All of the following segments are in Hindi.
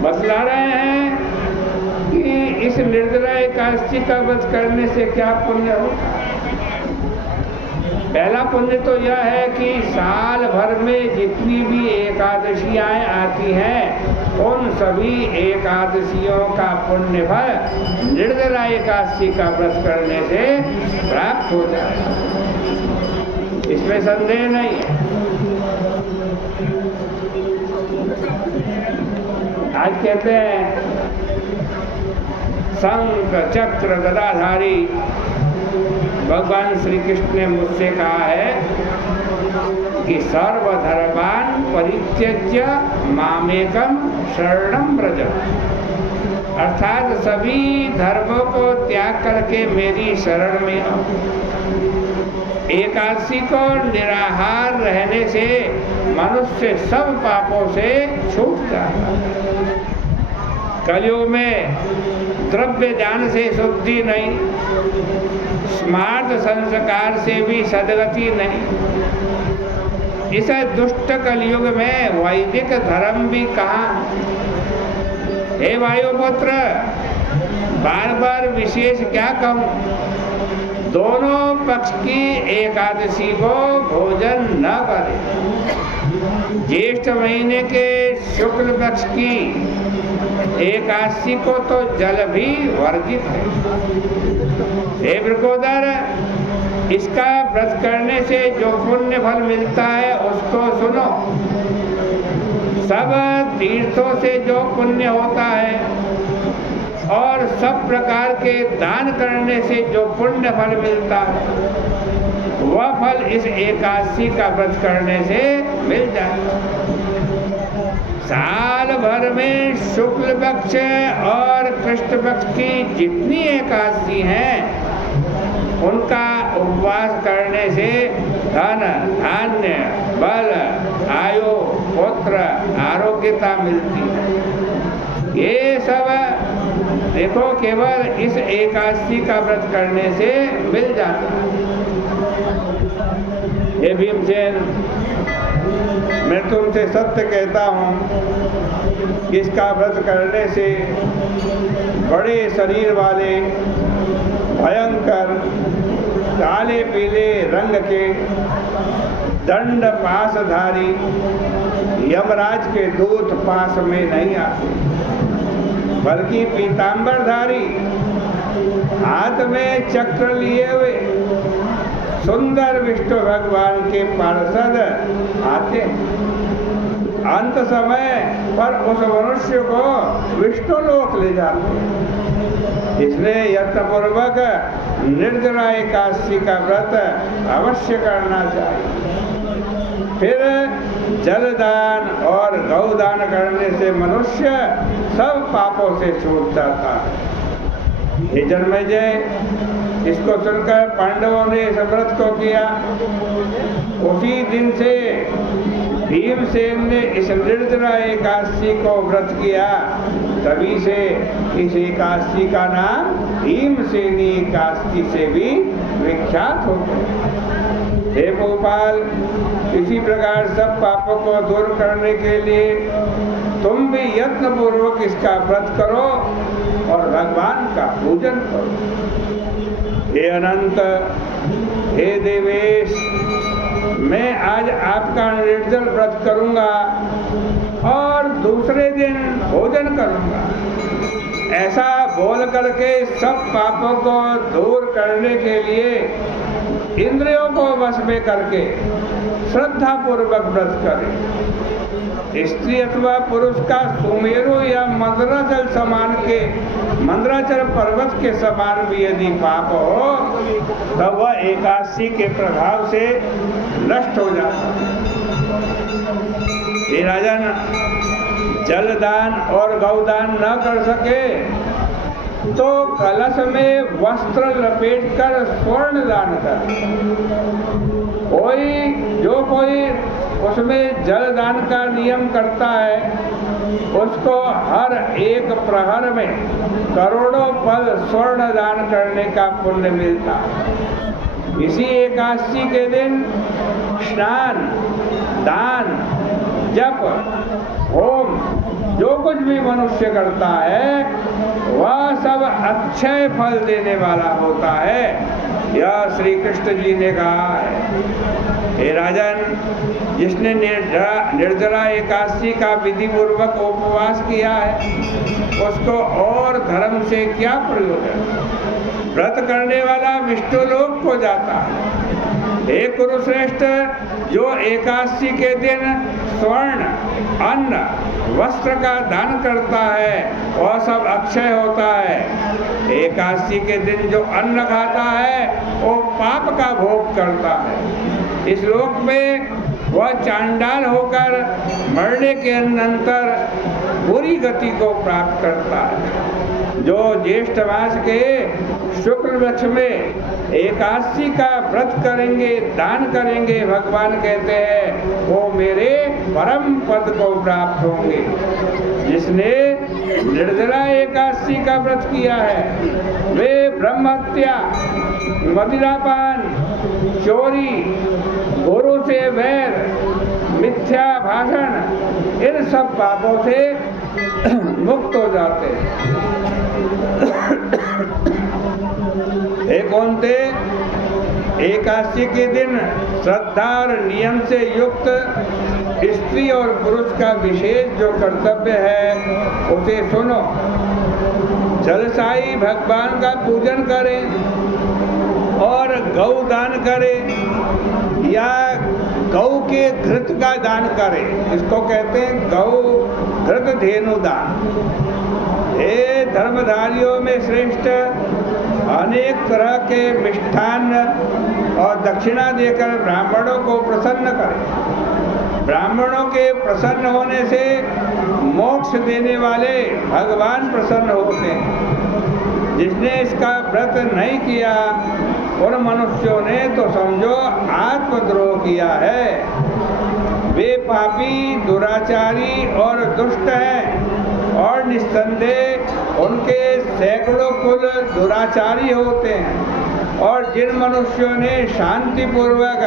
बतला रहे हैं कि इस निर्जला एकादशी का व्रत करने से क्या पुण्य होगा। पहला पुण्य तो यह है कि साल भर में जितनी भी एकादशियाँ आती हैं उन सभी एकादशियों का पुण्य फल निर्जला एकादशी का व्रत करने से प्राप्त हो जाएगा, इसमें संदेह नहीं है। आज कहते हैं शंख चक्र गदाधारी भगवान श्री कृष्ण ने मुझसे कहा है कि सर्वधर्मान् परित्यज्य मामेकं शरणं व्रज, अर्थात सभी धर्मों को त्याग करके मेरी शरण में आओ। एकादशी को निराहार रहने से मनुष्य सब पापों से छूट जाता है। कलयुग में द्रव्य दान से शुद्धि नहीं, स्मार्त संस्कार से भी सदगति नहीं। इस दुष्ट कलयुग में वैदिक धर्म भी कहाँ। हे वायुपुत्र, बार बार विशेष क्या कहूँ, दोनों पक्ष की एकादशी को भोजन न करें। ज्येष्ठ महीने के शुक्ल पक्ष की एकादशी को तो जल भी वर्जित है। हे वृकोदर, इसका व्रत करने से जो पुण्य फल मिलता है उसको सुनो। सब तीर्थों से जो पुण्य होता है और सब प्रकार के दान करने से जो पुण्य फल मिलता है वह फल इस एकादशी का व्रत करने से मिल जाता है। साल भर में शुक्ल पक्ष और कृष्ण पक्ष की जितनी एकादशी हैं उनका उपवास करने से धन धान्य बल आयु पुत्र आरोग्यता मिलती है। ये सब देखो केवल इस एकादशी का व्रत करने से मिल जाता है। ये भीमसेन, मैं तुमसे सत्य कहता हूँ कि इसका व्रत करने से बड़े शरीर वाले भयंकर काले पीले रंग के दंड पासधारी यमराज के दूत पास में नहीं आते, बल्कि पीतांबरधारी हाथ में चक्र लिए हुए सुंदर विष्णु भगवान के पार्षद आते हैं। अंत समय पर उस मनुष्य को विष्णु लोक ले जाते हैं। इसलिए यत्नपूर्वक निर्जला एकादशी का व्रत अवश्य करना चाहिए। फिर जलदान और गौदान करने से मनुष्य सब पापों से छूट जाता है। ये जन्मेजय, इसको सुनकर पांडवों ने इस व्रत को किया। उसी दिन से भीमसेन ने इस निर्जला एकादशी को व्रत किया, तभी से इस एकादशी का नाम भीमसेनी एकादशी से भी विख्यात हो गया। हे भोपाल, इसी प्रकार सब पापों को दूर करने के लिए तुम भी यत्न पूर्वक इसका व्रत करो और भगवान का पूजन करो। हे अनंत, हे देवेश, मैं आज आपका निर्जल व्रत करूंगा और दूसरे दिन भोजन करूंगा। ऐसा बोल करके सब पापों को दूर करने के लिए इंद्रियों को वश में करके श्रद्धा पूर्वक व्रत करें। स्त्री अथवा पुरुष का सुमेरु या मंदराचल समान के मंदराचल पर्वत के समान भी यदि पाप हो तब वह एकादशी के प्रभाव से नष्ट हो जाता है। ये राजन जलदान और गौदान न कर सके तो कलश में वस्त्र लपेटकर स्वर्ण दान कर। कोई उसमें जलदान का नियम करता है उसको हर एक प्रहर में करोड़ों पल स्वर्ण दान करने का पुण्य मिलता है। इसी एकादशी के दिन स्नान, दान, जप, होम, जो कुछ भी मनुष्य करता है वह सब अक्षय फल देने वाला होता है। यह श्री कृष्ण जी ने कहा है। हे राजन, जिसने निर्जला एकादशी का विधि पूर्वक उपवास किया है उसको और धर्म से क्या प्रयोजन। व्रत करने वाला विष्णु लोक को जाता है। हे कुरुश्रेष्ठ, जो एकादशी के दिन स्वर्ण, अन्न, वस्त्र का दान करता है वह सब अक्षय होता है। एकादशी के दिन जो अन्न खाता है वो पाप का भोग करता है। इस लोक में वह चांडाल होकर मरने के अनंतर बुरी गति को प्राप्त करता है। जो ज्येष्ठ मास के शुक्ल पक्ष में एकादशी का व्रत करेंगे, दान करेंगे, भगवान कहते हैं वो मेरे परम पद को प्राप्त होंगे। जिसने निर्जला एकादशी का व्रत किया है वे ब्रह्म हत्या, मदिरापान, चोरी, गुरु से वैर, मिथ्या भाषण, इन सब पापों से मुक्त हो जाते हैं। कौन थे? एकादशी के दिन श्रद्धा और नियम से युक्त स्त्री और पुरुष का विशेष जो कर्तव्य है उसे सुनो। जलसाई भगवान का पूजन करें और गौ दान करें या गौ के घृत का दान करें। इसको कहते हैं गौ घृत धेनु दान। हे धर्मधारियों में श्रेष्ठ, अनेक तरह के मिष्ठान और दक्षिणा देकर ब्राह्मणों को प्रसन्न करें। ब्राह्मणों के प्रसन्न होने से मोक्ष देने वाले भगवान प्रसन्न होते हैं। जिसने इसका व्रत नहीं किया उन मनुष्यों ने तो समझो आत्मद्रोह किया है। वे पापी, दुराचारी और दुष्ट हैं और निस्संदेह उनके सैकड़ों कुल दुराचारी होते हैं। और जिन मनुष्यों ने शांति पूर्वक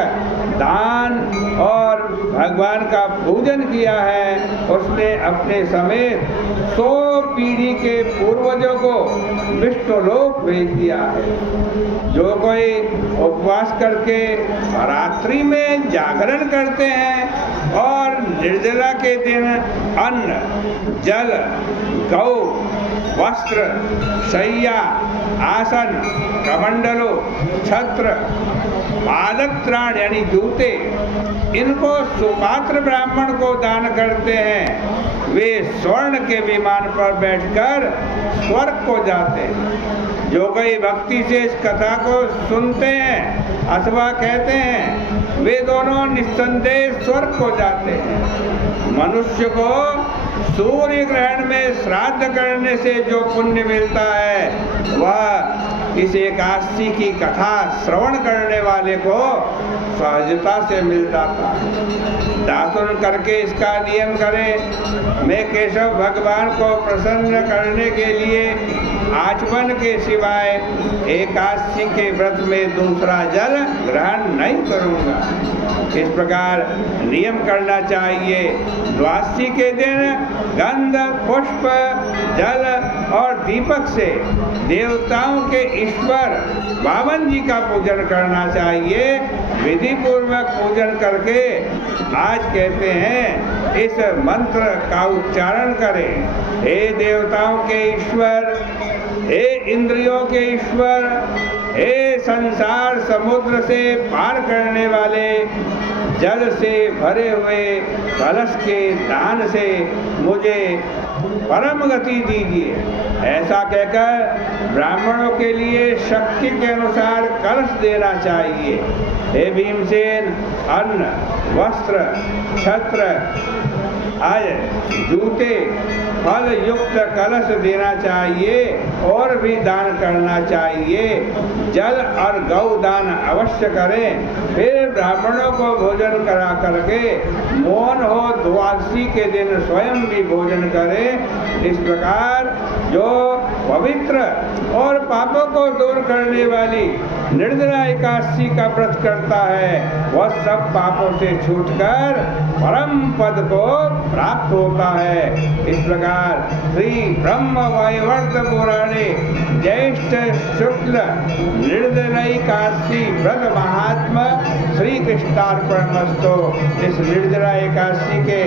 दान और भगवान का पूजन किया है उसने अपने समेत 100 पीढ़ी के पूर्वजों को विष्णुलोक भेज दिया है। जो कोई उपवास करके रात्रि में जागरण करते हैं और निर्जला के दिन अन्न, जल, गौ, वस्त्र, शैया, आसन, कमंडलो, छत्र, पादत्राण यानी जूते, इनको सुपात्र ब्राह्मण को दान करते हैं, वे स्वर्ण के विमान पर बैठकर स्वर्ग को जाते हैं। जो कोई भक्ति से इस कथा को सुनते हैं अथवा कहते हैं वे दोनों निस्संदेह स्वर्ग को जाते हैं। मनुष्य को सूर्य ग्रहण में श्राद्ध करने से जो पुण्य मिलता है वह इस एकादशी की कथा श्रवण करने वाले को सहजता से मिल जाता है। दातुन करके इसका नियम करें। मैं केशव भगवान को प्रसन्न करने के लिए आचमन के सिवाय एकादशी के व्रत में दूसरा जल ग्रहण नहीं करूँगा। इस प्रकार नियम करना चाहिए। द्वादशी के दिन गंध, पुष्प, जल और दीपक से देवताओं के ईश्वर वामन जी का पूजन करना चाहिए। विधि पूर्वक पूजन करके आज कहते हैं इस मंत्र का उच्चारण करें। हे देवताओं के ईश्वर, हे इंद्रियों के ईश्वर, हे संसार समुद्र से पार करने वाले, जल से भरे हुए कलश के दान से मुझे परम गति दीजिए। ऐसा कहकर ब्राह्मणों के लिए शक्ति के अनुसार कलश देना चाहिए। हे भीमसेन, अन्न, वस्त्र, छत्र, जूते, फल युक्त कलश देना चाहिए और भी दान करना चाहिए। जल और गौ दान अवश्य करें। फिर ब्राह्मणों को भोजन करा करके मौन हो द्वादशी के दिन स्वयं भी भोजन करें। इस प्रकार जो पवित्र और पापों को दूर करने वाली निर्जला एकादशी का व्रत करता है वह सब पापों से छूटकर परम पद को प्राप्त होता है। इस प्रकार श्री ब्रह्म वैवर्त पुराणे ज्येष्ठ शुक्ल निर्जला एकादशी व्रत महात्मा श्री कृष्णार्पणमस्तु। इस निर्जला एकादशी के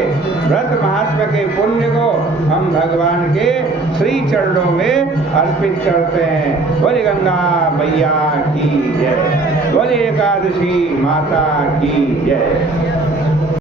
व्रत महात्मा के पुण्य को हम भगवान के श्री चरणों में अर्पित करते हैं। बोले गंगा मैया की जय, बोले एकादशी माता की जय।